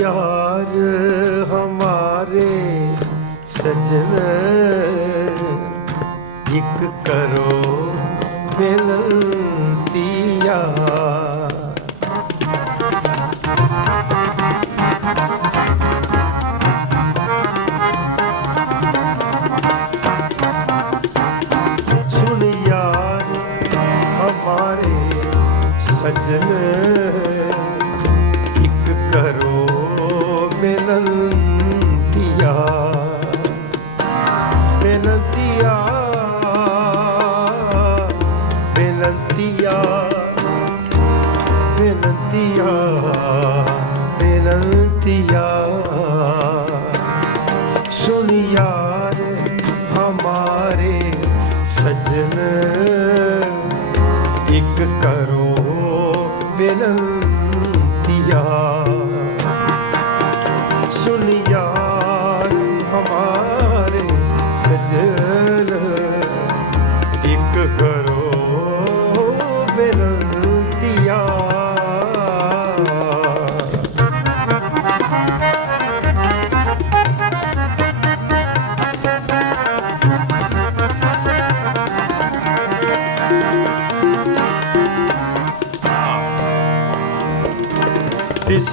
यार हमारे सजन एक करो ਕਰੋ ਬੇਨੰਤੀਆ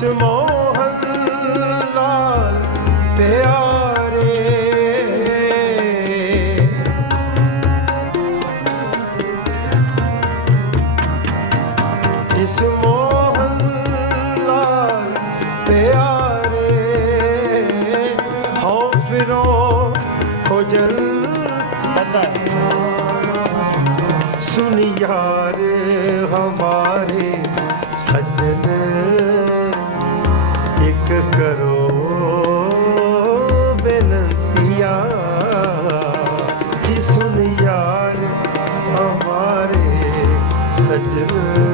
ਮੋਹਨ ਲਾਲ ਪਿਆਰੇ। ਇਸ ਮੋਹਨ ਲਾਲ ਪਿਆਰੇ। ਹਉ ਫਿਰੋ ਖੋਜਲ। ਪਤਾ ਸੁਨ ਯਾਰ ਹਮਾਰੇ ਸਜਣ। Seigneur.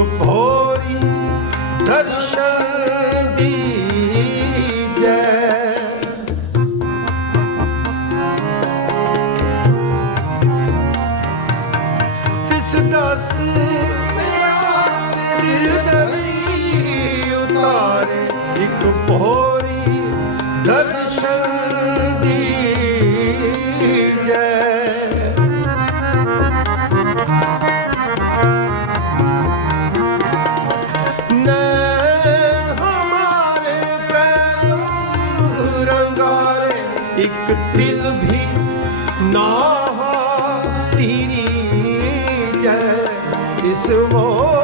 ਇੱਕ ਭੋਰੀ ਦਰਸ਼ਨ ਦੀ ਜੈ ਤਿਸ ਦਸ ਪਿਆਰ ਸਿਰ ਤਾਰੀ ਉਤਾਰ ਇੱਕ ਭੋਰੀ ਦਰਸ਼ਨ ਇੱਕ ਦਿਲ ਵੀ ਨਾ ਤੇਰੀ ਜੈ ਇਸ ਮੋਹਨ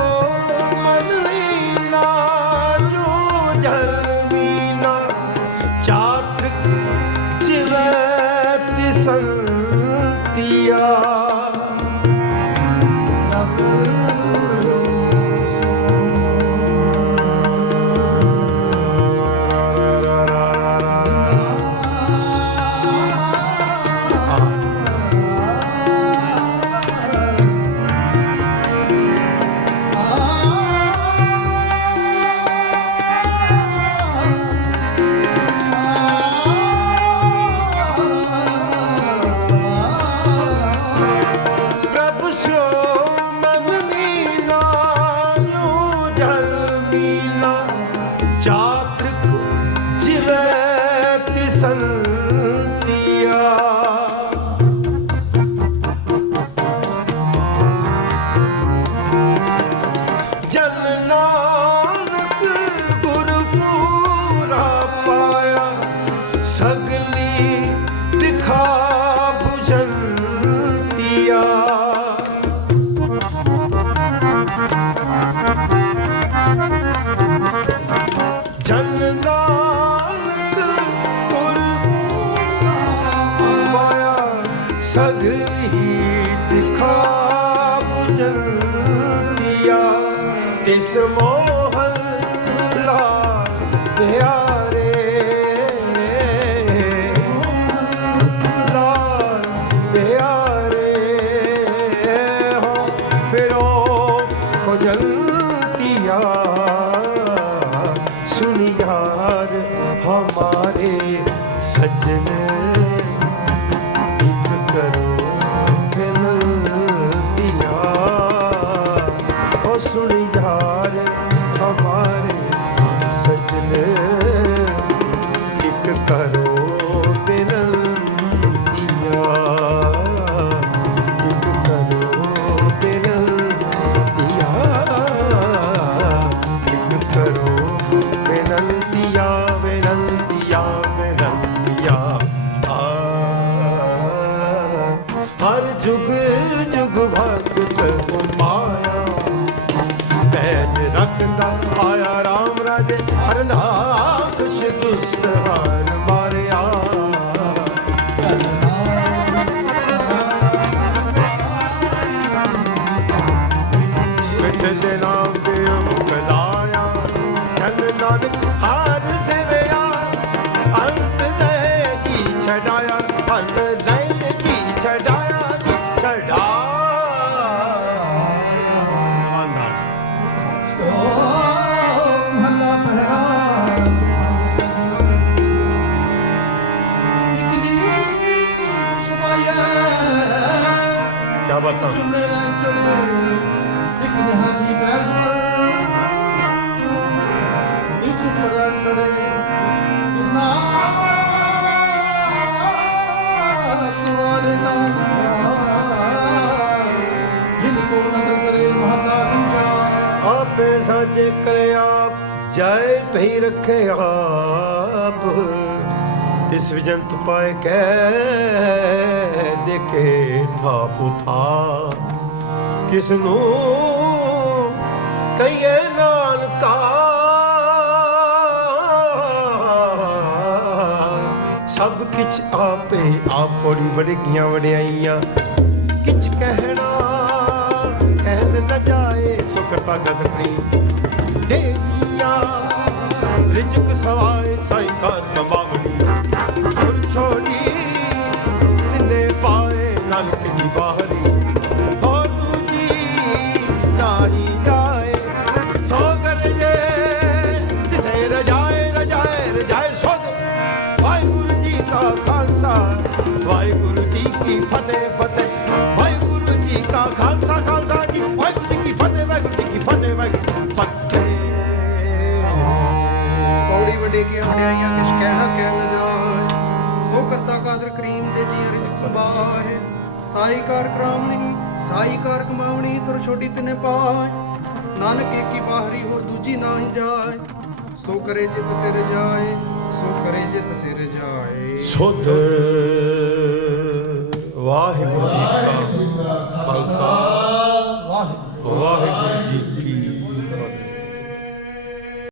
ਸੋ ਸਜਣ ਇੱਕ ਜਾਏ ਭਈ ਰੱਖੇ ਆਪ, ਤਿਸ ਵਿਜੰਤ ਪਾਏ ਕੈ ਦੇਖੇ ਥਾਪੁ ਥਾ ਕਿਸ ਨੂੰ ਕਹੀਏ ਨਾਨਕਾ, ਸਭ ਕਿਛ ਆਪੇ ਆਪ ਪੜੀ ਬੜੀਆਂ ਵਡਿਆਈਆਂ। ਕਿਛ ਕਹਿਣਾ ਕਹਿਣ ਨ ਜਾਏ ਸੁਖਤਾ ਗਤ ਕਰੀ। ਰਿਜਕ ਸਵਾਏ ਸਾਈ ਕਰ ਕਮਾਵਣੀ ਗੁਰ ਛੋੜੀ ਤਿਨੇ ਪਾਏ ਨਾਨਕ ਦੀ ਬਾਹਰੀ। ਹੋਰ ਦੂਜੀ ਨਾਹੀ ਜਾਏ ਸੋ ਕਰ ਜੇ ਤਿਸੇ ਰਜਾਏ ਰਜਾਏ ਰਜਾਏ ਸੁਧ ਵਾਹਿਗੁਰੂ ਜੀ ਕਾ ਖਾਲਸਾ, ਵਾਹਿਗੁਰੂ ਜੀ ਕੀ ਫਤਿਹ ਫਤਿਹ। ਵਾਹਿਗੁਰੂ ਜੀ ਕਾ ਖਾਲਸਾ ਖਾਲਸਾ ਜੀ, ਵਾਹਿਗੁਰੂ ਵੱਡੇ ਕੇ ਵਡਿਆਈਆਂ ਕਿਛ ਕਹਿਣਾ ਕਹਿ ਨ ਜਾਏ। ਸੋ ਕਰਤਾ ਕਾਦਰ ਕਰੀਮ ਦੇ ਜੀ ਰਿਜ ਸੰਭਾਏ। ਸਾਈ ਕਾਰ ਕਰਾਮ ਨਹੀਂ ਸਾਈ ਕਾਰ ਕਮਾਵਣੀ ਤੁਰ ਛੋਟੀ ਤਿਨੇ ਪਾਏ। ਨਾਨਕ ਏਕੀ ਬਾਹਰੀ ਹੋਰ ਦੂਜੀ ਨਾਹੀ ਜਾਏ। ਸੋ ਕਰੇ ਜਿਤ ਸਿਰ ਜਾਏ ਸੋ ਕਰੇ ਜਿਤ ਸਿਰ ਜਾਏ। ਸੁਧ ਵਾਹਿਗੁਰੂ ਜੀ ਕਾ ਖਾਲਸਾ। ਵਾਹਿਗੁਰੂ। ਵਾਹਿਗੁਰੂ